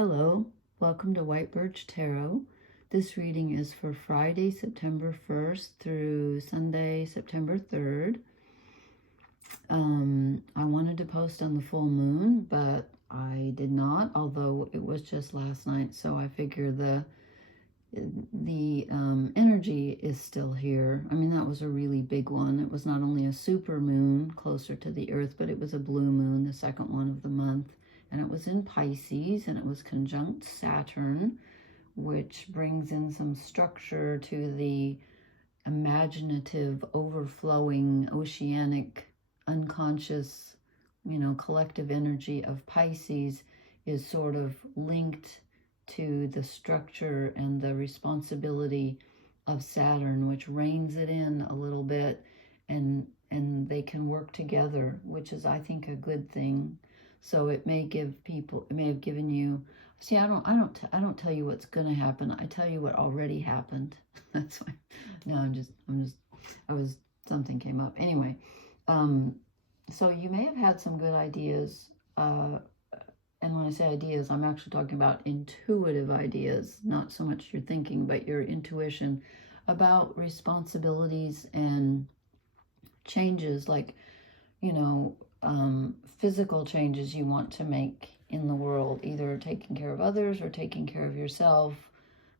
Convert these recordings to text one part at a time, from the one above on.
Hello, welcome to White Birch Tarot. This reading is for Friday, September 1st through Sunday, September 3rd. I wanted to post on the full moon, but I did not, although it was just last night, so I figure the energy is still here. I mean, that was a really big one. It was not only a super moon closer to the earth, but it was a blue moon, the second one of the month. And it was in Pisces, and it was conjunct Saturn, which brings in some structure to the imaginative, overflowing, oceanic, unconscious, collective energy of Pisces is sort of linked to the structure and the responsibility of Saturn, which reins it in a little bit, and they can work together, which is, I think, a good thing. So it may give people, it may have given you, see, I don't tell you what's going to happen. I tell you what already happened. That's why. No, something came up. Anyway, so you may have had some good ideas. And when I say ideas, I'm actually talking about intuitive ideas, not so much your thinking, but your intuition about responsibilities and changes, like, physical changes you want to make in the world, either taking care of others or taking care of yourself,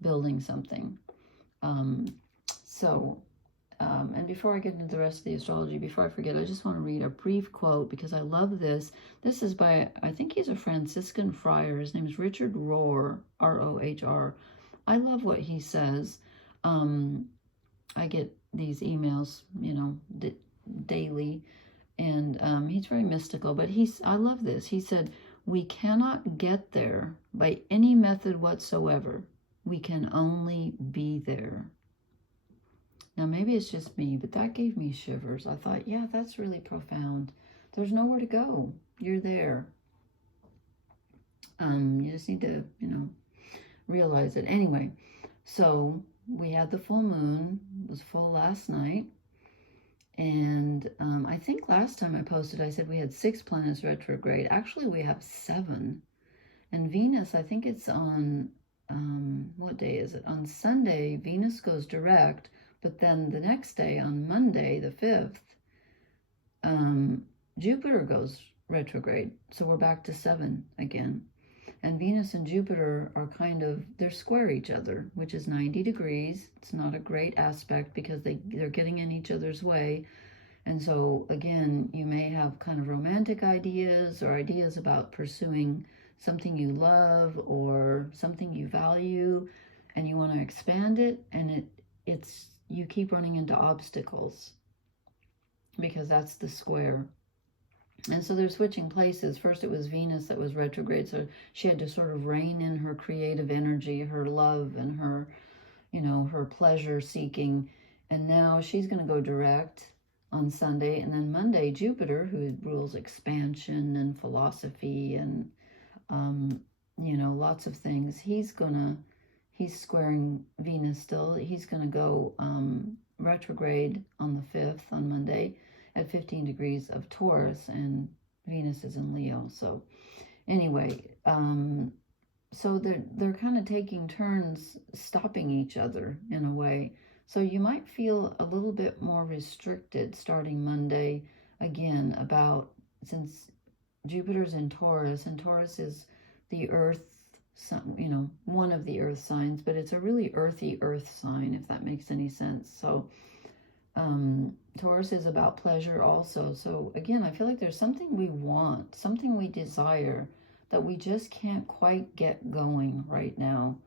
building something. And before I get into the rest of the astrology, before I forget, I just want to read a brief quote because I love this. This is by, I think he's a Franciscan friar. His name is Richard Rohr, R-O-H-R. I love what he says. I get these emails, daily. And he's very mystical, but I love this. He said, "We cannot get there by any method whatsoever. We can only be there." Now, maybe it's just me, but that gave me shivers. I thought, yeah, that's really profound. There's nowhere to go. You're there. You just need to, realize it. Anyway, so we had the full moon. It was full last night. And I think last time I posted, I said we had 6 planets retrograde. Actually, we have 7. And Venus, I think it's on, what day is it? On Sunday, Venus goes direct, but then the next day, on Monday, the 5th, Jupiter goes retrograde. So we're back to 7 again. And Venus and Jupiter are they're square each other, which is 90 degrees. It's not a great aspect because they're getting in each other's way. And so, again, you may have kind of romantic ideas or ideas about pursuing something you love or something you value, and you want to expand it, and you keep running into obstacles because that's the square. And so they're switching places. First it was Venus that was retrograde, so she had to sort of rein in her creative energy, her love, and her, her pleasure seeking. And now she's going to go direct on Sunday. And then Monday, Jupiter, who rules expansion and philosophy and, lots of things, he's squaring Venus still. He's going to go retrograde on the 5th, on Monday, at 15 degrees of Taurus, and Venus is in Leo. So anyway, so they're kind of taking turns stopping each other in a way. So you might feel a little bit more restricted starting Monday, again, since Jupiter's in Taurus, and Taurus is the earth, one of the earth signs, but it's a really earthy earth sign, if that makes any sense. So Taurus is about pleasure also. So again, I feel like there's something we want, something we desire that we just can't quite get going right now.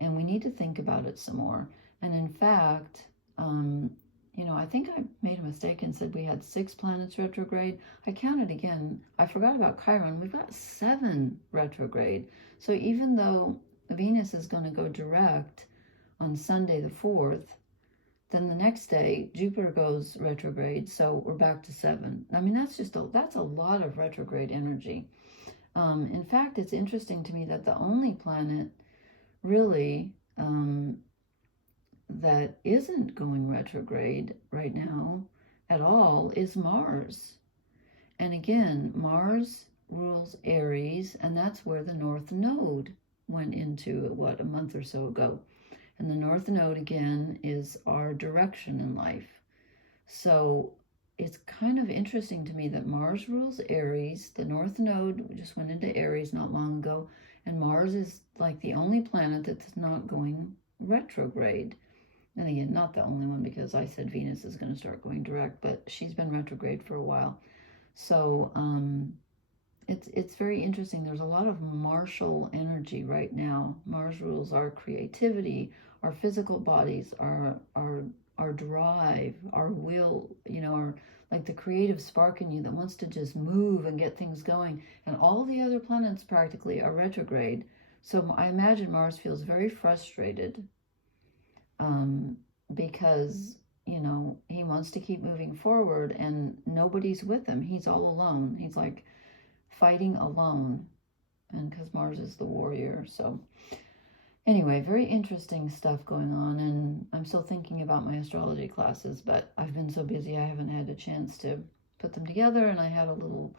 And we need to think about it some more. And in fact, I think I made a mistake and said we had 6 planets retrograde. I counted again. I forgot about Chiron. We've got 7 retrograde. So even though Venus is going to go direct on Sunday the 4th, then the next day, Jupiter goes retrograde, so we're back to 7. I mean, that's a lot of retrograde energy. In fact, it's interesting to me that the only planet really that isn't going retrograde right now at all is Mars. And again, Mars rules Aries, and that's where the North Node went into, what, a month or so ago. And the North Node, again, is our direction in life. So it's kind of interesting to me that Mars rules Aries. The North Node just went into Aries not long ago. And Mars is like the only planet that's not going retrograde. And again, not the only one, because I said Venus is going to start going direct, but she's been retrograde for a while. So it's very interesting. There's a lot of martial energy right now. Mars rules our creativity, our physical bodies, our drive, our will, our, like, the creative spark in you that wants to just move and get things going. And all the other planets practically are retrograde. So I imagine Mars feels very frustrated because, he wants to keep moving forward and nobody's with him. He's all alone. He's like fighting alone, and because Mars is the warrior. So anyway, very interesting stuff going on, and I'm still thinking about my astrology classes, but I've been so busy I haven't had a chance to put them together, and I had a little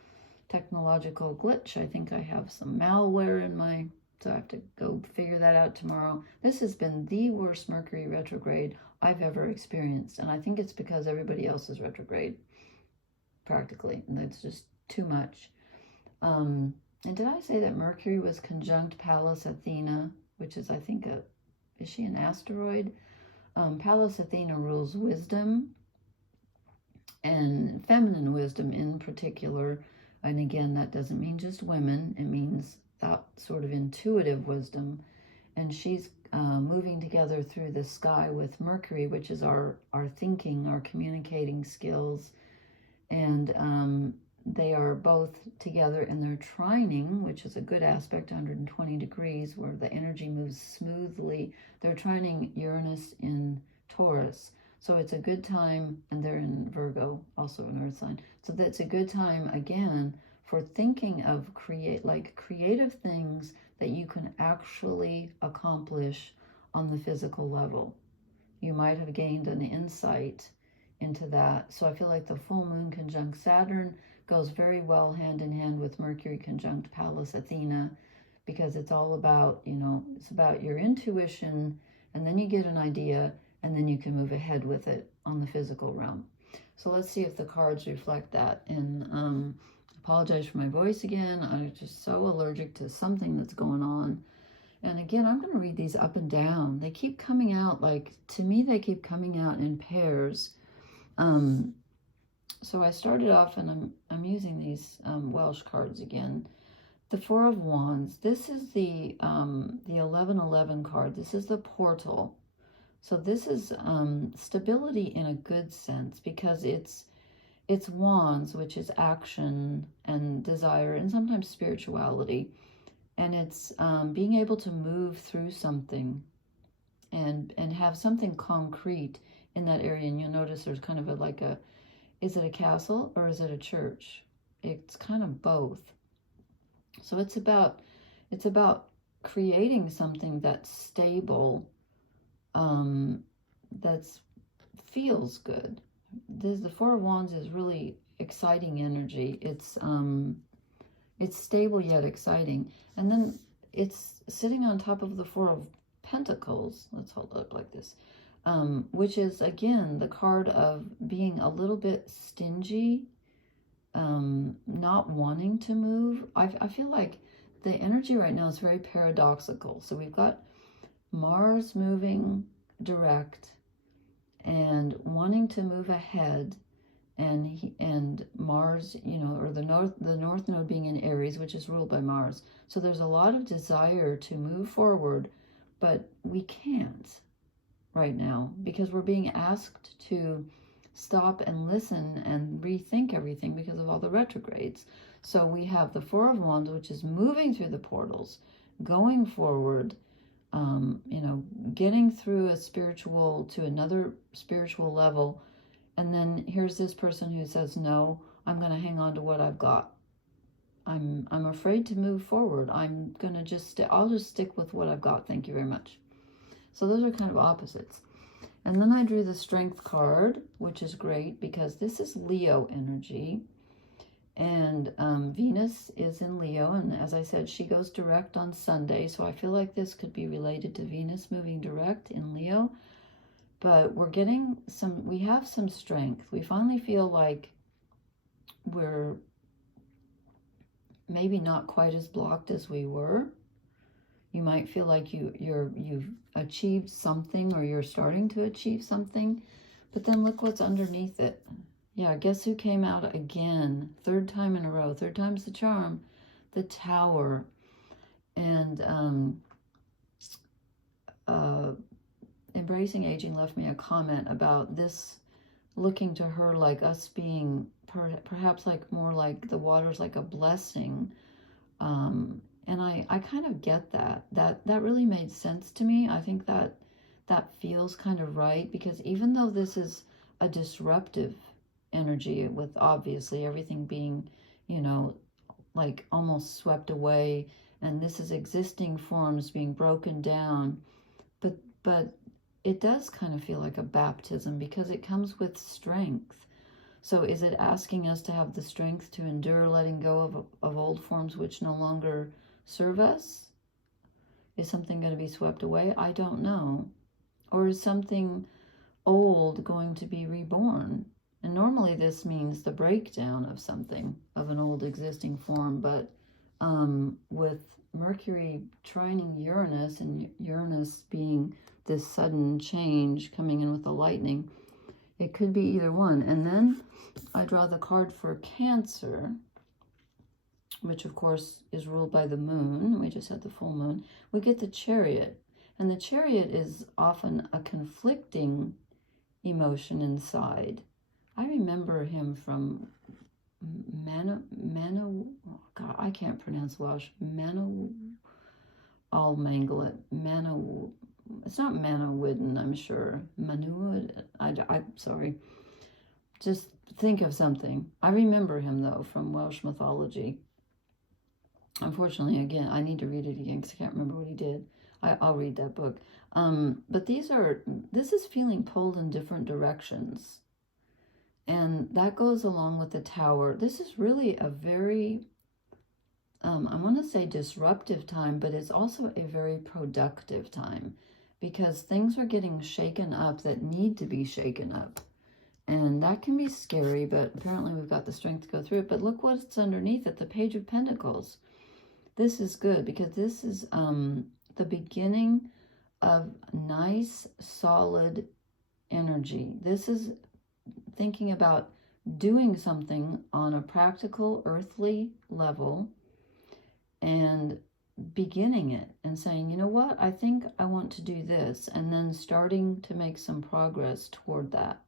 technological glitch. I think I have some malware in my, so I have to go figure that out tomorrow. This has been the worst Mercury retrograde I've ever experienced, and I think it's because everybody else is retrograde, practically, and that's just too much. And did I say that Mercury was conjunct Pallas Athena, which is, I think, is she an asteroid? Pallas Athena rules wisdom, and feminine wisdom in particular. And again, that doesn't mean just women. It means that sort of intuitive wisdom. And she's moving together through the sky with Mercury, which is our thinking, our communicating skills. And they are both together in their trining, which is a good aspect, 120 degrees, where the energy moves smoothly. They're trining Uranus in Taurus. So it's a good time, and they're in Virgo, also an earth sign. So that's a good time, again, for thinking of creative things that you can actually accomplish on the physical level. You might have gained an insight into that. So I feel like the full moon conjunct Saturn goes very well hand in hand with Mercury conjunct Pallas Athena, because it's all about, it's about your intuition, and then you get an idea, and then you can move ahead with it on the physical realm. So let's see if the cards reflect that. And apologize for my voice again. I'm just so allergic to something that's going on. And again, I'm going to read these up and down. They keep coming out, to me, they keep coming out in pairs. So I started off, and I'm using these Welsh cards again. The Four of Wands. This is the 1111 card. This is the portal. So this is stability in a good sense, because it's wands, which is action and desire and sometimes spirituality. And it's being able to move through something and have something concrete in that area. And you'll notice there's kind of is it a castle or is it a church? It's kind of both. So it's about creating something that's stable, that feels good. The Four of Wands is really exciting energy. It's stable yet exciting. And then it's sitting on top of the Four of Pentacles. Let's hold it up like this. Which is, again, the card of being a little bit stingy, not wanting to move. I feel like the energy right now is very paradoxical. So we've got Mars moving direct and wanting to move ahead, and Mars, or the North Node being in Aries, which is ruled by Mars. So there's a lot of desire to move forward, but we can't right now, because we're being asked to stop and listen and rethink everything because of all the retrogrades. So we have the Four of Wands, which is moving through the portals, going forward, getting through to another spiritual level. And then here's this person who says, no, I'm going to hang on to what I've got. I'm afraid to move forward. I'm going to I'll just stick with what I've got. Thank you very much. So those are kind of opposites. And then I drew the Strength card, which is great because this is Leo energy. And Venus is in Leo, and as I said, she goes direct on Sunday, so I feel like this could be related to Venus moving direct in Leo. But we're getting we have some strength. We finally feel like we're maybe not quite as blocked as we were. You might feel like you've achieved something, or you're starting to achieve something, but then look what's underneath it. Yeah, guess who came out again? Third time in a row. Third time's the charm. The Tower. And Embracing Aging left me a comment about this looking to her like us being perhaps like more like the water's like a blessing. And I kind of get that. That really made sense to me. I think that feels kind of right, because even though this is a disruptive energy, with obviously everything being, you know, like almost swept away, and this is existing forms being broken down, but it does kind of feel like a baptism, because it comes with strength. So is it asking us to have the strength to endure letting go of old forms which no longer serve us? Is something going to be swept away? I don't know. Or is something old going to be reborn? And normally this means the breakdown of something, of an old existing form, but with Mercury trining Uranus, and Uranus being this sudden change coming in with the lightning, it could be either one. And then I draw the card for Cancer, which of course is ruled by the moon. We just had the full moon. We get the Chariot, and the Chariot is often a conflicting emotion inside. I remember him from oh God, I can't pronounce Welsh. I'll mangle it. It's not Manawyddan, I'm sure. I'm sorry. Just think of something. I remember him, though, from Welsh mythology. Unfortunately, again, I need to read it again because I can't remember what he did. I'll read that book. But this is feeling pulled in different directions. And that goes along with the Tower. This is really a very, I want to say disruptive time, but it's also a very productive time, because things are getting shaken up that need to be shaken up. And that can be scary, but apparently we've got the strength to go through it. But look what's underneath it, the Page of Pentacles. This is good, because this is the beginning of nice, solid energy. This is thinking about doing something on a practical, earthly level, and beginning it and saying, you know what, I think I want to do this, and then starting to make some progress toward that.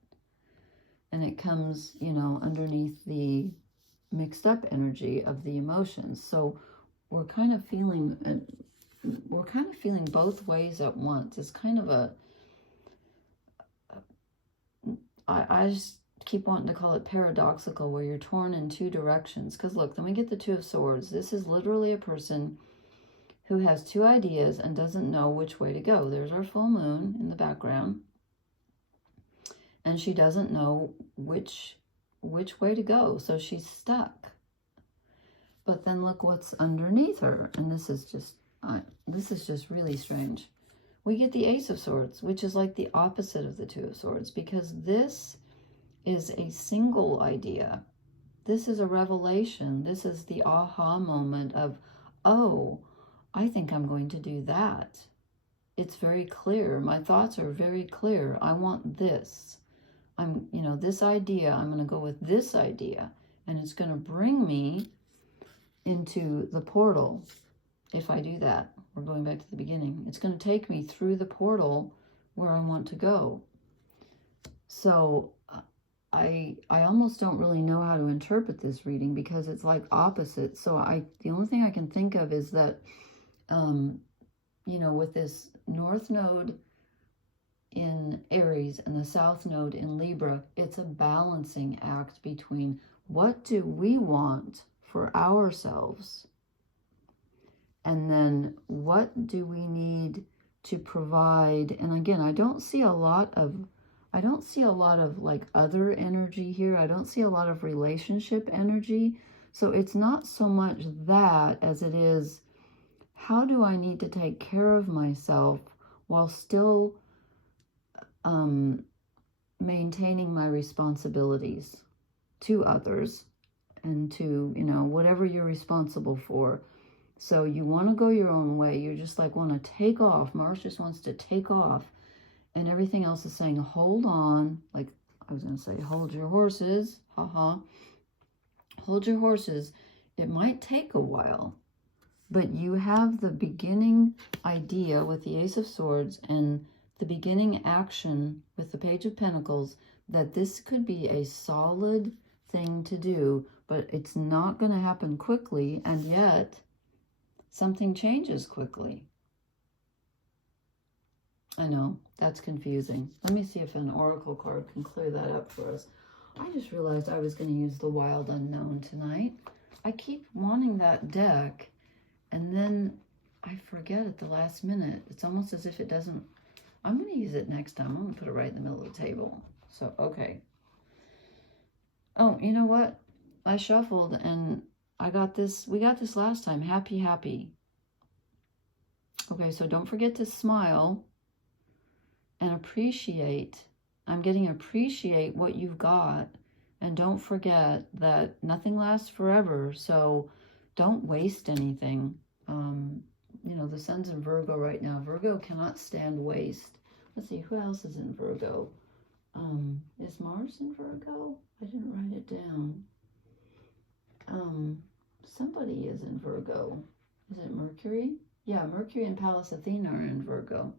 And it comes, you know, underneath the mixed up energy of the emotions. So we're kind of feeling both ways at once. It's kind of I just keep wanting to call it paradoxical, where you're torn in two directions. Because look, then we get the Two of Swords. This is literally a person who has two ideas and doesn't know which way to go. There's our full moon in the background. And she doesn't know which way to go. So she's stuck. But then look what's underneath her. And this is just really strange. We get the Ace of Swords, which is like the opposite of the Two of Swords, because this is a single idea. This is a revelation. This is the aha moment of, oh, I think I'm going to do that. It's very clear. My thoughts are very clear. I want this. This idea, I'm going to go with this idea, and it's going to bring me into the portal. If I do that, we're going back to the beginning. It's going to take me through the portal where I want to go. So I almost don't really know how to interpret this reading, because it's like opposite. So the only thing I can think of is that, with this North Node in Aries and the South Node in Libra, it's a balancing act between what do we want for ourselves, and then what do we need to provide. And again, I don't see a lot of like other energy here. I don't see a lot of relationship energy. So it's not so much that as it is, how do I need to take care of myself while still maintaining my responsibilities to others and to, you know, whatever you're responsible for. So you want to go your own way. You just like want to take off. Mars just wants to take off. And everything else is saying, hold on. Like I was going to say, hold your horses. Haha. Hold your horses. It might take a while. But you have the beginning idea with the Ace of Swords and the beginning action with the Page of Pentacles that this could be a solid thing to do, but it's not going to happen quickly, and yet something changes quickly. I know, that's confusing. Let me see if an oracle card can clear that up for us. I just realized I was going to use the Wild Unknown tonight. I keep wanting that deck, and then I forget at the last minute. It's almost as if it doesn't. I'm going to use it next time. I'm going to put it right in the middle of the table. So, okay. Oh, you know what? I shuffled and I got this. We got this last time. Happy, happy. Okay, so don't forget to smile and appreciate. I'm getting appreciate what you've got. And don't forget that nothing lasts forever. So don't waste anything. You know, the sun's in Virgo right now. Virgo cannot stand waste. Let's see, who else is in Virgo? Is Mars in Virgo? I didn't write it down. Somebody is in Virgo. Is it Mercury? Yeah, Mercury and Pallas Athena are in Virgo.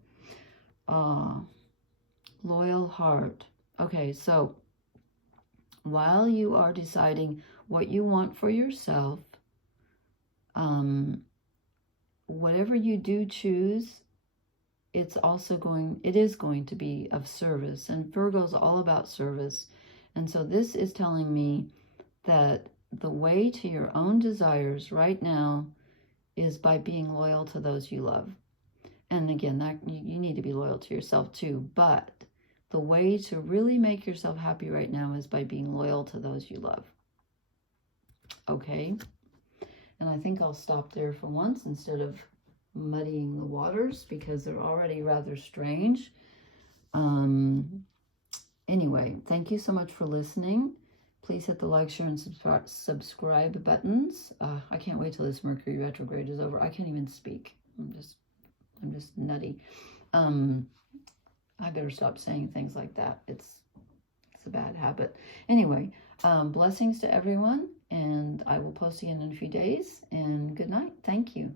Loyal heart. Okay, so while you are deciding what you want for yourself, whatever you do choose, it is going to be of service. And Virgo's all about service. And so this is telling me that the way to your own desires right now is by being loyal to those you love. And again, that you need to be loyal to yourself too. But the way to really make yourself happy right now is by being loyal to those you love. Okay? And I think I'll stop there for once instead of muddying the waters because they're already rather strange. Anyway, thank you so much for listening. Please hit the like, share, and subscribe buttons. I can't wait till this Mercury retrograde is over. I can't even speak. I'm just nutty. I better stop saying things like that. It's a bad habit. Anyway, blessings to everyone, and I will post again in a few days. And good night. Thank you.